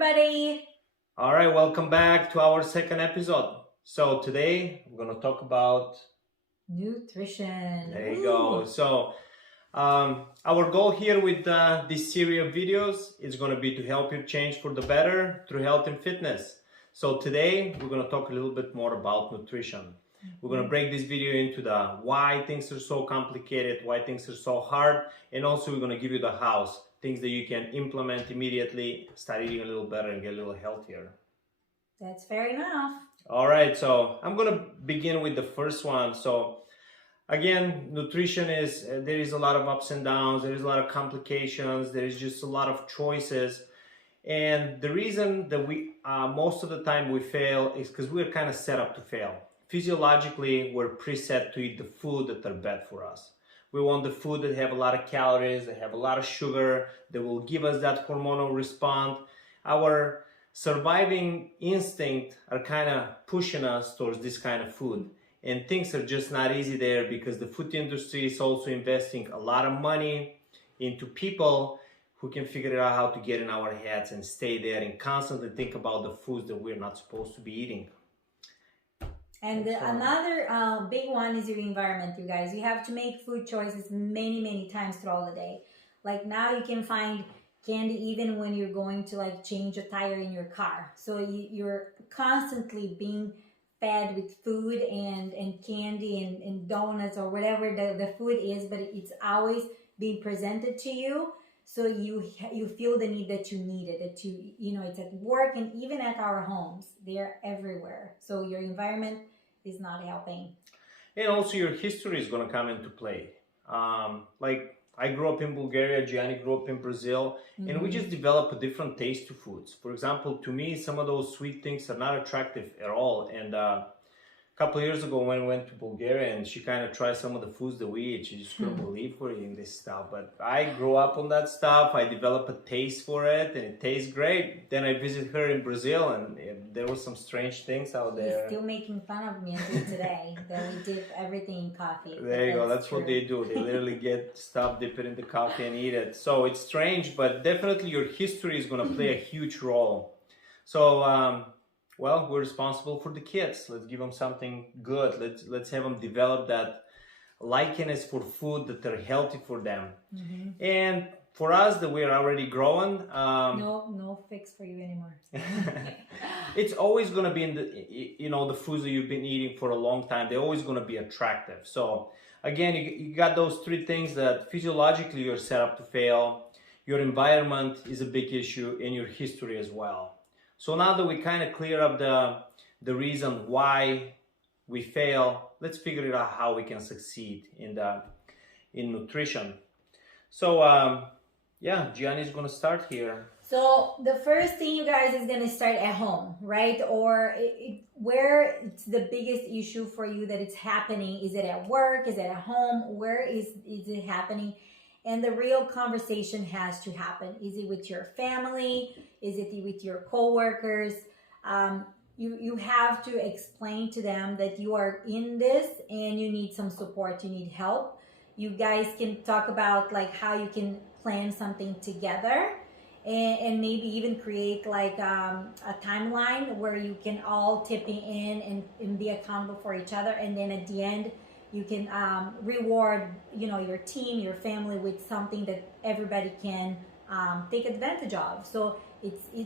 everybody. All right, welcome back to our second episode. So today we're going to talk about Nutrition. there you go. So our goal here with this series of videos is going to be to help you change for the better through health and fitness. So today we're going to talk a little bit more about nutrition. We're going to break this video into the why things are so complicated, why things are so hard, and also we're going to give you the hows, things that you can implement immediately, start eating a little better and get a little healthier. That's fair enough. All right, so I'm going to begin with the first one. So again, nutrition is, there is a lot of ups and downs, there is a lot of complications, there is just a lot of choices. And the reason that we, most of the time we fail is because we're kind of set up to fail. Physiologically, we're preset to eat the food that are bad for us. We want the food that have a lot of calories, that have a lot of sugar, that will give us that hormonal response. Our surviving instinct are kind of pushing us towards this kind of food. And things are just not easy there because the food industry is also investing a lot of money into people who can figure out how to get in our heads and stay there and constantly think about the foods that we're not supposed to be eating. And another big one is your environment, you guys. You have to make food choices many times throughout the day. Like now you can find candy even when you're going to like change a tire in your car. So you're constantly being fed with food and candy and donuts or whatever the food is, but it's always being presented to you. So you feel the need that you need it, that you know, it's at work and even at our homes, they're everywhere. So your environment is not helping. And also your history is going to come into play. Like I grew up in Bulgaria, Gianni grew up in Brazil, and we just develop a different taste to foods. For example, to me, some of those sweet things are not attractive at all. And couple of years ago when we went to Bulgaria and she kind of tried some of the foods that we eat, she just couldn't believe we're eating this stuff. But I grew up on that stuff. I developed a taste for it and it tastes great. Then I visited her in Brazil and there were some strange things out there. He's still making fun of me until today that we dip everything in coffee. There you go. That's what they do. They literally get stuff, dip it in the coffee and eat it. So it's strange, but definitely your history is going to play a huge role. So, well, we're responsible for the kids. Let's give them something good. Let's have them develop that likeness for food that are healthy for them. And for us that we're already growing, no fix for you anymore. it's always going to be in the foods that you've been eating for a long time. They're always going to be attractive. So again, you got those three things that physiologically you're set up to fail. Your environment is a big issue, and your history as well. So now that we kind of clear up the reason why we fail, let's figure it out how we can succeed in nutrition. So yeah, Gianni's going to start here. So the first thing, you guys, is going to start at home, right? Or where it's the biggest issue for you that it's happening. Is it at work? Is it at home? Where is it happening? And the real conversation has to happen. Is it with your family? Is it with your coworkers? You have to explain to them that you are in this and you need some support, you need help. You guys can talk about like how you can plan something together and maybe even create like a timeline where you can all tip in and be accountable for each other. And then at the end, you can reward, your team, your family with something that everybody can take advantage of. So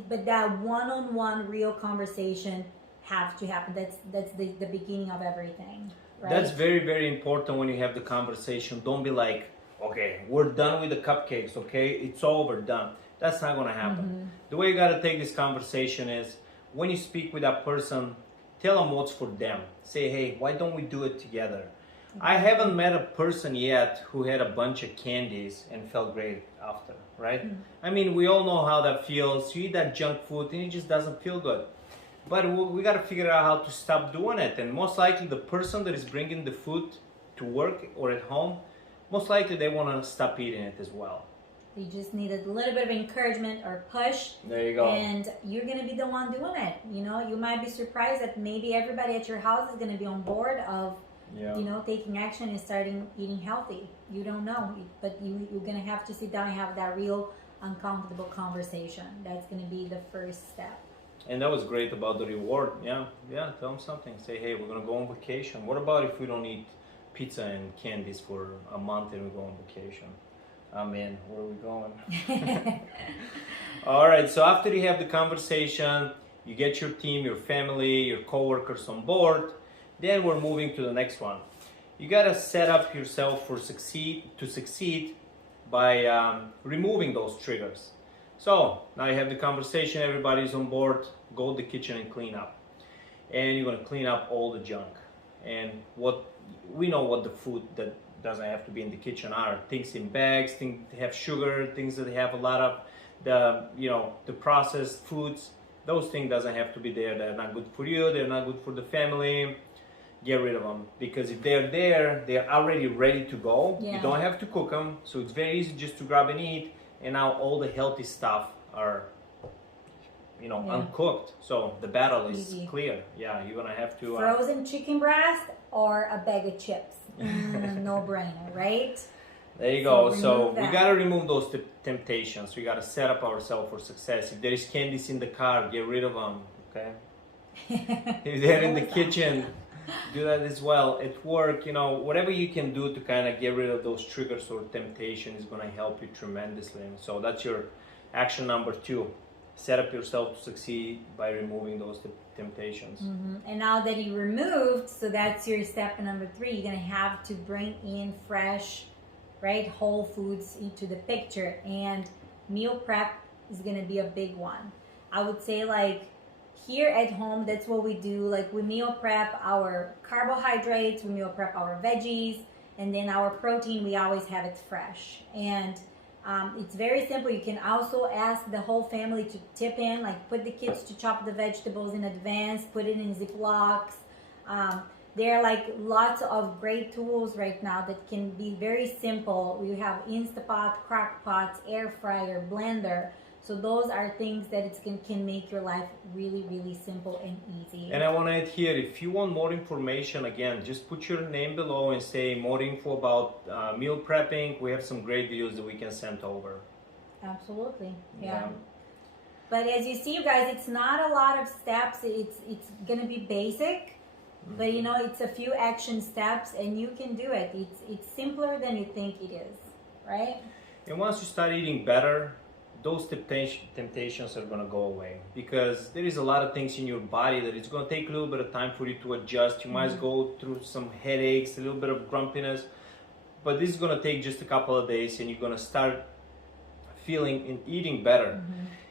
but that one-on-one real conversation have to happen. That's the beginning of everything. Right? That's very important when you have the conversation. Don't be like, okay, we're done with the cupcakes. Okay, it's over, done. That's not going to happen. The way you got to take this conversation is when you speak with that person, tell them what's for them. Say, hey, why don't we do it together? I haven't met a person yet who had a bunch of candies and felt great after, right? I mean, we all know how that feels. You eat that junk food and it just doesn't feel good. But we got to figure out how to stop doing it. And most likely the person that is bringing the food to work or at home, most likely they want to stop eating it as well. You just need a little bit of encouragement or push. There you go. And you're going to be the one doing it. You might be surprised that maybe everybody at your house is going to be on board of taking action and starting eating healthy. You don't know, but you're gonna have to sit down and have that real uncomfortable conversation. That's going to be the first step. And that was great about the reward. Yeah, tell them something. Say, hey, we're gonna go on vacation. What about if we don't eat pizza and candies for a month and we go on vacation? I'm in. Where are we going? All right, so after you have the conversation, you get your team, your family, your coworkers on board, then we're moving to the next one. You gotta set up yourself to succeed by removing those triggers. So now you have the conversation, everybody's on board, go to the kitchen and clean up. And you're gonna clean up all the junk. And we know what the food that doesn't have to be in the kitchen are. Things in bags, things that have sugar, things that have a lot of the processed foods. Those things doesn't have to be there. They're not good for you, they're not good for the family. Get rid of them, because if they're there, they're already ready to go. Yeah. You don't have to cook them, so it's very easy just to grab and eat. And now all the healthy stuff are, uncooked. So the battle is Easy. clear. Yeah, you're gonna have to. Frozen chicken breast or a bag of chips. No brainer, right? There you go. So So remove we that. gotta remove those temptations. We gotta set up ourselves for success. If there is candies in the car, get rid of them. Okay. If they're in the kitchen, do that as well. At work, whatever you can do to kind of get rid of those triggers or temptation is going to help you tremendously. So that's your action number 2. Set up yourself to succeed by removing those temptations. And now that you removed, so that's your step number 3, you're going to have to bring in fresh, right, whole foods into the picture. And meal prep is going to be a big one. I would say, like, here at home, that's what we do. Like, we meal prep our carbohydrates, we meal prep our veggies, and then our protein, we always have it fresh. And it's very simple. You can also ask the whole family to tip in, like put the kids to chop the vegetables in advance, put it in Ziplocs. There are like lots of great tools right now that can be very simple. We have Instapot, crock pots, air fryer, blender. So those are things that can make your life really, really simple and easy. And I want to add here, if you want more information, again, just put your name below and say more info about meal prepping. We have some great videos that we can send over. Absolutely, yeah. But as you see, you guys, it's not a lot of steps. It's gonna be basic, but it's a few action steps, and you can do it. It's simpler than you think it is, right? And once you start eating better, those temptations are going to go away, because there is a lot of things in your body that it's going to take a little bit of time for you to adjust. You might go through some headaches, a little bit of grumpiness, but this is going to take just a couple of days, and you're going to start feeling and eating better.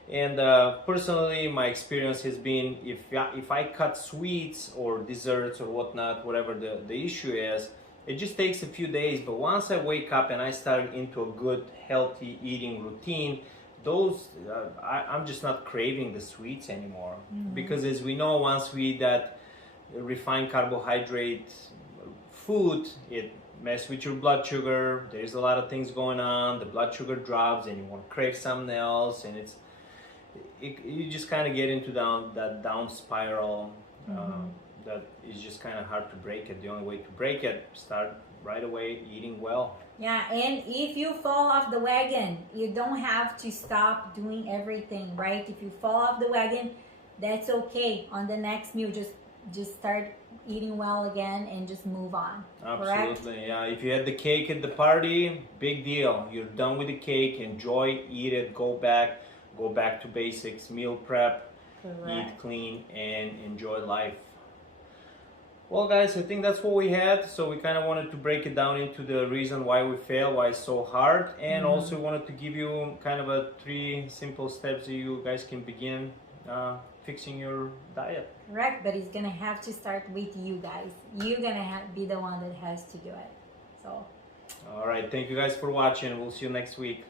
And personally, my experience has been, if I cut sweets or desserts or whatnot, whatever the issue is, it just takes a few days. But once I wake up and I start into a good, healthy eating routine, I'm just not craving the sweets anymore. Because as we know, once we eat that refined carbohydrate food, it messes with your blood sugar. There's a lot of things going on. The blood sugar drops and you want to crave something else, and you just kind of get into that down spiral that is just kind of hard to break it. The only way to break it, start right away eating well. Yeah, and if you fall off the wagon, you don't have to stop doing everything, right? If you fall off the wagon, that's okay. On the next meal, just start eating well again and just move on. Absolutely, correct? yeah. If you had the cake at the party, big deal. You're done with the cake. Enjoy, eat it, go back to basics, meal prep, eat clean, and enjoy life. Well, guys, I think that's what we had. So we kind of wanted to break it down into the reason why we fail, why it's so hard, and also wanted to give you kind of 3 simple steps that you guys can begin fixing your diet. Correct, but it's gonna have to start with you guys. You're gonna be the one that has to do it. So. All right, thank you guys for watching. We'll see you next week.